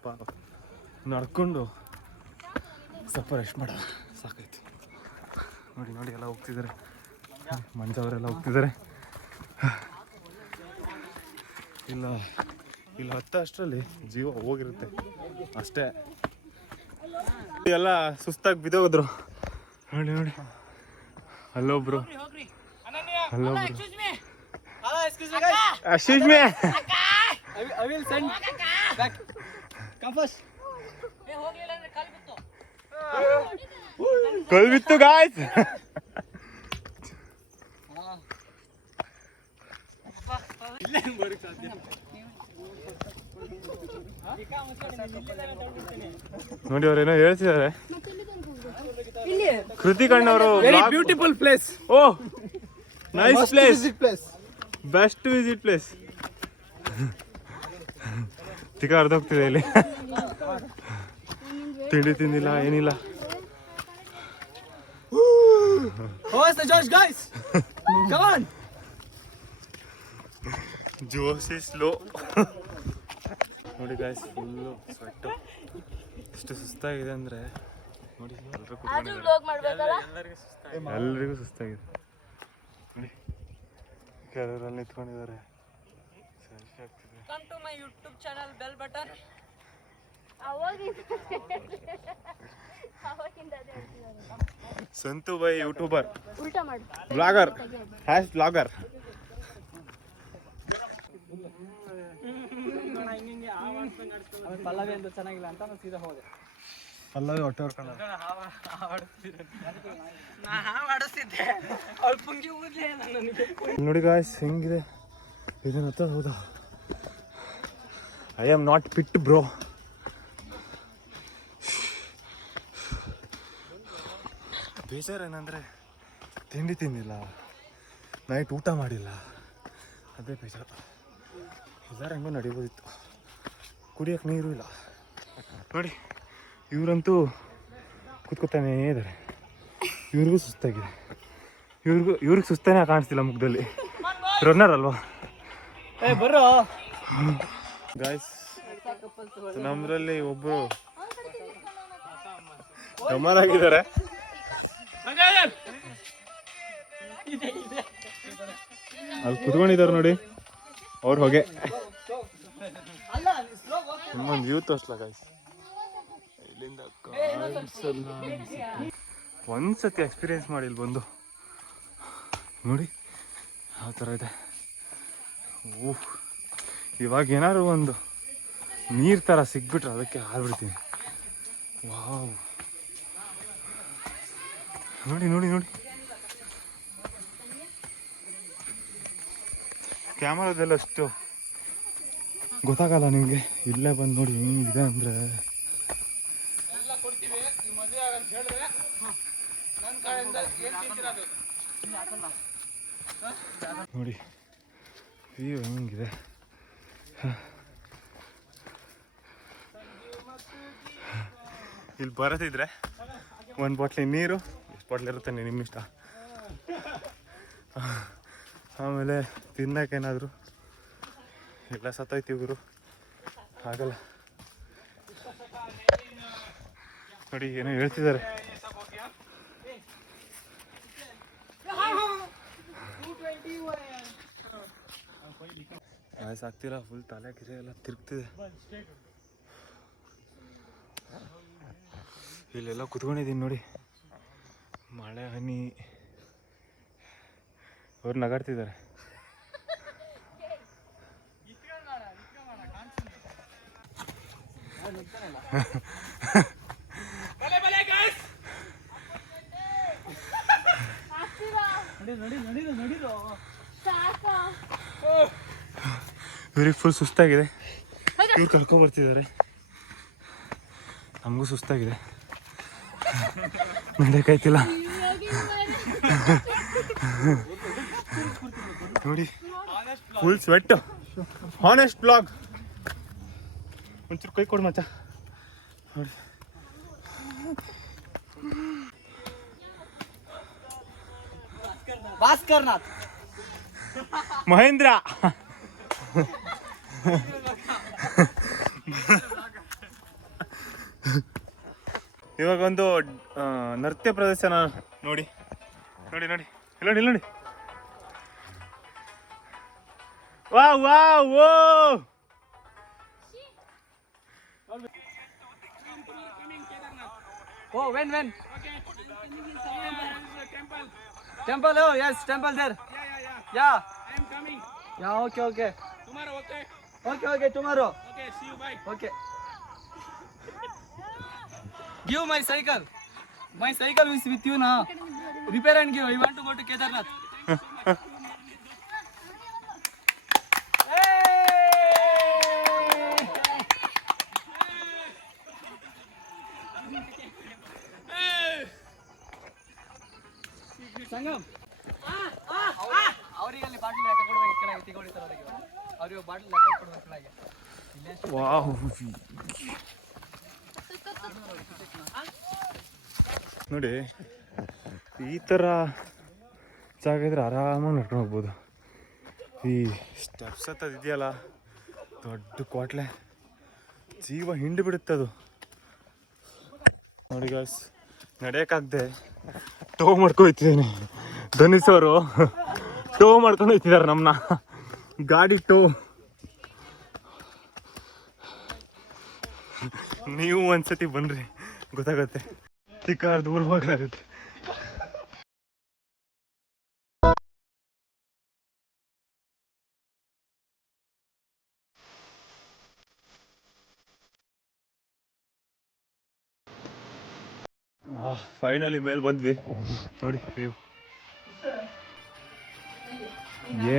ಸ್ವಲ್ಪ ನಡ್ಕೊಂಡು ಸ್ವಲ್ಪ ರೆಸ್ಟ್ ಮಾಡ ಸಾಕೈತಿ. ನೋಡಿ ನೋಡಿ ಎಲ್ಲ ಹೋಗ್ತಿದ್ದಾರೆ, ಮಂಜವರೆಲ್ಲ ಹೋಗ್ತಿದ್ದಾರೆ. ಇಲ್ಲ ಇಲ್ಲ ಅಷ್ಟರಲ್ಲಿ ಜೀವ ಹೋಗಿರುತ್ತೆ ಅಷ್ಟೇ. ಎಲ್ಲ ಸುಸ್ತಾಗಿ ಬಿದ್ದೋಗಿದ್ರು. ನೋಡಿ ನೋಡಿ ಅಲ್ಲೊಬ್ರು ಕಲ್ ಬಿತ್ತು ಗಾಯ್ಸ್. ನೋಡಿ ಅವ್ರೇನೋ ಹೇಳ್ತಿದ್ದಾರೆ. ಕೃತಿಕ್ ಅಣ್ಣವರು beautiful place. Oh nice place, best visit place. ತಿಕ್ಕ ಅರ್ಧೋಗ್ತಿದೆ ಇಲ್ಲಿ. ತಿಂಡಿ ತಿಂದಿಲ್ಲ ಏನಿಲ್ಲ. ಜೋಶ್ ಇಸ್ ಲೋ. ನೋಡಿ ಗಾಯ್ಸ್ ಫುಲ್ಲು ಸ್ವೆಟ್ಟು. ಎಷ್ಟು ಸುಸ್ತಾಗಿದೆ ಅಂದರೆ ನೋಡಿ, ಎಲ್ರಿಗೂ ಸುಸ್ತಾಗಿದೆ. ನೋಡಿ ಕೆಲವರಲ್ಲಿ ನಿಂತ್ಕೊಂಡಿದ್ದಾರೆ, ಸೆಲ್ಫಿ ಆಗ್ತಿದೆ. Come to my YouTube channel, bell button. Santu by YouTuber, blogger, hash blogger. Pallavi ಅಂತ ಚೆನ್ನಾಗಿಲ್ಲ ಅಂತ ನಾನು ಸೀದಾ ಹೋದೆ. ಪಲ್ಲವಿ ಹೊಟ್ಟೆ ಹೊರ್ಕೊಳ್ಳ ನೋಡಿ ಗಾಯ್ಸ್ ಹೆಂಗಿದೆ ಇದನ್ನ ಹತ್ತ. ಹೌದಾ, I am not fit bro. ಬೇಜಾರೇನಂದರೆ ತಿಂಡಿ ತಿಂದಿಲ್ಲ, ನೈಟ್ ಊಟ ಮಾಡಿಲ್ಲ, ಅದೇ ಬೇಜಾರು. ಎಲ್ಲರೂ ಹೆಂಗೋ ನಡಿಬೋದಿತ್ತು. ಕುಡಿಯೋಕೆ ನೀರು ಇಲ್ಲ. ನೋಡಿ ಇವರಂತೂ ಕೂತ್ಕೊತಾನೇ ಇದ್ದಾರೆ. ಇವ್ರಿಗೂ ಸುಸ್ತಾಗಿದೆ. ಇವ್ರಿಗೆ ಸುಸ್ತಾನೇ ಕಾಣಿಸ್ತಿಲ್ಲ ಮುಖದಲ್ಲಿ. ರನ್ನರ್ ಅಲ್ವಾ ಬರೋ ಗಾಯ್ಸ್. ನಮ್ಮದ್ರಲ್ಲಿ ಒಬ್ಬರು ಗಮನಾಗಿದ್ದಾರೆ. ಅಲ್ಲಿ ಕುತ್ಕೊಂಡಿದ್ದಾರೆ ನೋಡಿ, ಅವ್ರು ಹೊಗೆ. ಇನ್ನೊಂದು ವ್ಯೂ ತೋರಿಸ್ಲಾ ಗಾಯ್ಸ್, ಇಲ್ಲಿಂದ ಒಂದ್ಸತಿ ಎಕ್ಸ್ಪೀರಿಯನ್ಸ್ ಮಾಡಿ ಇಲ್ಲಿ ಬಂದು ನೋಡಿ ಯಾವ ಥರ ಇದೆ. ಓಹ್, ಇವಾಗ ಏನಾದ್ರು ಒಂದು ನೀರು ಥರ ಸಿಕ್ಬಿಟ್ರೆ ಅದಕ್ಕೆ ಹಾರ್ಬಿಡ್ತೀನಿ. ವಾವ್, ನೋಡಿ ನೋಡಿ ನೋಡಿ ಕ್ಯಾಮರಾದೆಲ್ಲ ಅಷ್ಟು ಗೊತ್ತಾಗಲ್ಲ ನಿಮಗೆ. ಇಲ್ಲೇ ಬಂದು ನೋಡಿ ಹೆಂಗಿದೆ ಅಂದರೆ ನೋಡಿ ವ್ಯೂ ಹೆಂಗಿದೆ. ಇಲ್ಲಿ ಬರೋದಿದ್ರೆ ಒಂದು ಬಾಟ್ಲಿ ನೀರು, ಎಷ್ಟು ಬಾಟ್ಲಿ ಇರುತ್ತೆ ನಿಮ್ಮಿಷ್ಟ. ಆಮೇಲೆ ತಿನ್ನೋಕ್ಕೇನಾದರೂ ಎಲ್ಲ ಸತ್ತೋಯ್ತೀವಿ ಗುರು, ಆಗಲ್ಲ. ನೋಡಿ ಏನೋ ಹೇಳ್ತಿದ್ದಾರೆ. ವಯಸ್ಸಾಗ್ತಿಲ್ಲ, ಫುಲ್ ತಲೆ ಕಿರೆ ಎಲ್ಲ ತಿರುಗ್ತಿದೆ. ಇಲ್ಲೆಲ್ಲ ಕುತ್ಕೊಂಡಿದ್ದೀನಿ ನೋಡಿ, ಮಳೆ ಹನಿ. ಅವ್ರು ನಗಾಡ್ತಿದ್ದಾರೆ. ಇವ್ರಿಗೆ ಫುಲ್ ಸುಸ್ತಾಗಿದೆ, ಇವ್ರು ಕರ್ಕೊಬರ್ತಿದ್ದಾರೆ. ನಮಗೂ ಸುಸ್ತಾಗಿದೆ, ನಡೆಯಕ್ಕಾಯ್ತಿಲ್ಲ. ನೋಡಿ ಫುಲ್ ಸ್ವೆಟ್. Honest blog. ಒಂಚೂರು ಕೈ ಕೊಡು ಮಚ್ಚ. ನೋಡಿ ಭಾಸ್ಕರ್ನಾಥ್, ಮಹೇಂದ್ರ. ಇವಾಗ ಒಂದು ನೃತ್ಯ ಪ್ರದರ್ಶನ ನೋಡಿ ನೋಡಿ ನೋಡಿ ಇಲ್ಲ ನೋಡಿ, ಇಲ್ಲ ನೋಡಿ. ವಾ ವಾ ಓ Oh, when? Temple, oh yes, temple there. Yeah. I am coming. Yeah, okay. Tomorrow, okay? Okay, tomorrow. Okay, see you, bye. Okay. Give my cycle. My cycle is with you now. Repair and give. I want to go to Kedarnath. Sangam ಅವರಿಗೆ ಅಲ್ಲಿ bottle ಲೆಕ್ಕ ಕೊಡ್ಬೇಕು ಕೆಳಗೆ ತಿಗೋಡಿತಾರೆ ಅವ್ರಿಗೆ bottle ಲೆಕ್ಕ ಕೊಡ್ಬೇಕು ಕೆಳಗೆ wow. ನೋಡಿ ಈ ಥರ ಜಾಗ ಇದ್ರೆ ಆರಾಮಾಗಿ ನಡ್ಕೊಂಡು ಹೋಗ್ಬೋದು. ಈ ಸ್ಟೆಪ್ಸ್ ಹತ್ತದ ಇದೆಯಲ್ಲ ದೊಡ್ಡ ಕ್ವಾಟ್ಲೆ, ಜೀವ ಹಿಂಡು ಬಿಡುತ್ತೆ ಅದು. ನೋಡಿ ಗಾಯ್ಸ್, ನಡೆಯೋಕ್ಕಾಗದೆ ಟೋ ಮಾಡ್ಕೊಯ್ತಿದ್ದೀನಿ. ಧನುಷ್ ಅವರು ಟೋ ಮಾಡ್ಕೊಂಡು ಹೋಗ್ತಿದ್ದಾರೆ ನಮ್ಮನ್ನ, ಗಾಡಿ ಟೋ. ನೀವು ಒಂದ್ಸತಿ ಬನ್ರಿ, ಗೊತ್ತಾಗತ್ತೆ. ಚಿಕ್ಕ ದೂರ ಹೋಗ್ಲಾಗುತ್ತೆ. ಫೈನಲಿ ಮೇಲೆ ಬಂದ್ವಿ ನೋಡಿ. ವ್ಯೂ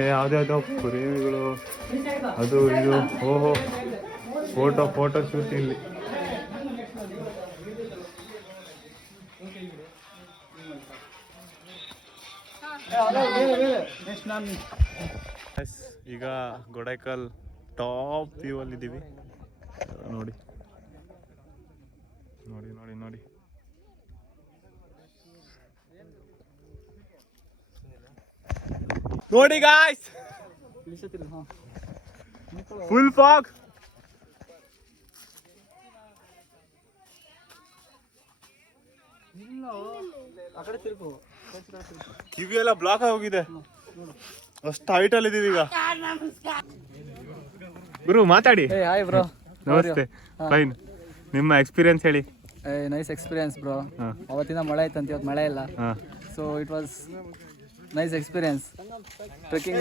ಯಾವ್ದ್ಯಾವ್ದೋ ಪ್ರೇಮಿಗಳು ಅದು ಇದು. ಓಹೋ, ಫೋಟೋ ಶೂಟ್ ಇಲ್ಲಿ. ಈಗ ಗೊಡೈಕಲ್ ಟಾಪ್ ವ್ಯೂ ಅಲ್ಲಿ ಇದ್ದೀವಿ. ನೋಡಿ ನೋಡಿ ನೋಡಿ ನೋಡಿ ನೋಡಿ ಗಾಯ್ಸ್, ಫುಲ್ ಫಾಗ್. ಕಿವಿ ಎಲ್ಲ ಬ್ಲಾಕ್ ಆಗೋಗಿದೆ, ಅಷ್ಟು ಹೈಟ್ ಅಲ್ಲಿ ಇದೀವಿ ಈಗ. ಗುರು ಮಾತಾಡಿ. Hi bro. ನಮಸ್ತೆ. ಫೈನ್. ನಿಮ್ಮ ಎಕ್ಸ್ಪೀರಿಯನ್ಸ್ ಹೇಳಿ. Nice experience bro. ಅವತ್ತಿನ ಮಳೆ ಇತ್ತಂತ, ಇವತ್ತು ಮಳೆ ಇಲ್ಲ. So it was nice experience.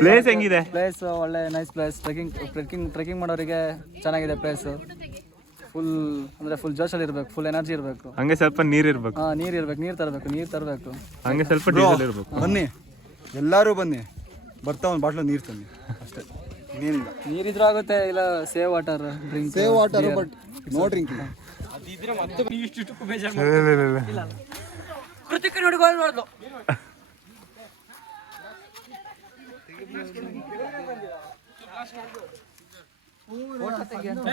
Place ಹೆಂಗಿದೆ? ಪ್ಲೇಸ್ ಒಳ್ಳೆ ನೈಸ್ ಪ್ಲೇಸ್. ಟ್ರೆಕ್ಕಿಂಗ್ ಮಾಡೋರಿಗೆ ಚೆನ್ನಾಗಿದೆ ಪ್ಲೇಸು. ಫುಲ್ ಜೋಶಲ್ಲಿ ಇರಬೇಕು, ಫುಲ್ ಎನರ್ಜಿ ಇರಬೇಕು. ಹಂಗೆ ಸ್ವಲ್ಪ ನೀರು ಇರ್ಬೇಕು. ನೀರು ಇರ್ಬೇಕು, ನೀರು ತರಬೇಕು. ಹಂಗೆ ಸ್ವಲ್ಪ ಡೀಸೆಲ್ ಇರ್ಬೇಕು. ಬನ್ನಿ, ಎಲ್ಲರೂ ಬನ್ನಿ, ಬರ್ತಾ ಒಂದು ಬಾಟ್ಲು ನೀರು ತನ್ನಿ ಅಷ್ಟೇ, ಇನ್ನೇನಿಲ್ಲ. ನೀರಿದ್ರೂ ಆಗುತ್ತೆ, ಇಲ್ಲ save water drink. Save water but no drinking. ಅದಿದ್ರೆ ಮತ್ತೆ ಇಷ್ಟು ಬೇಜಾರು. ಇಲ್ಲ. ಕೃತಿಕ ನೋಡಿಕೊಂಡು ಫೋಟೋ ತೆಗಿ ಅಂತ.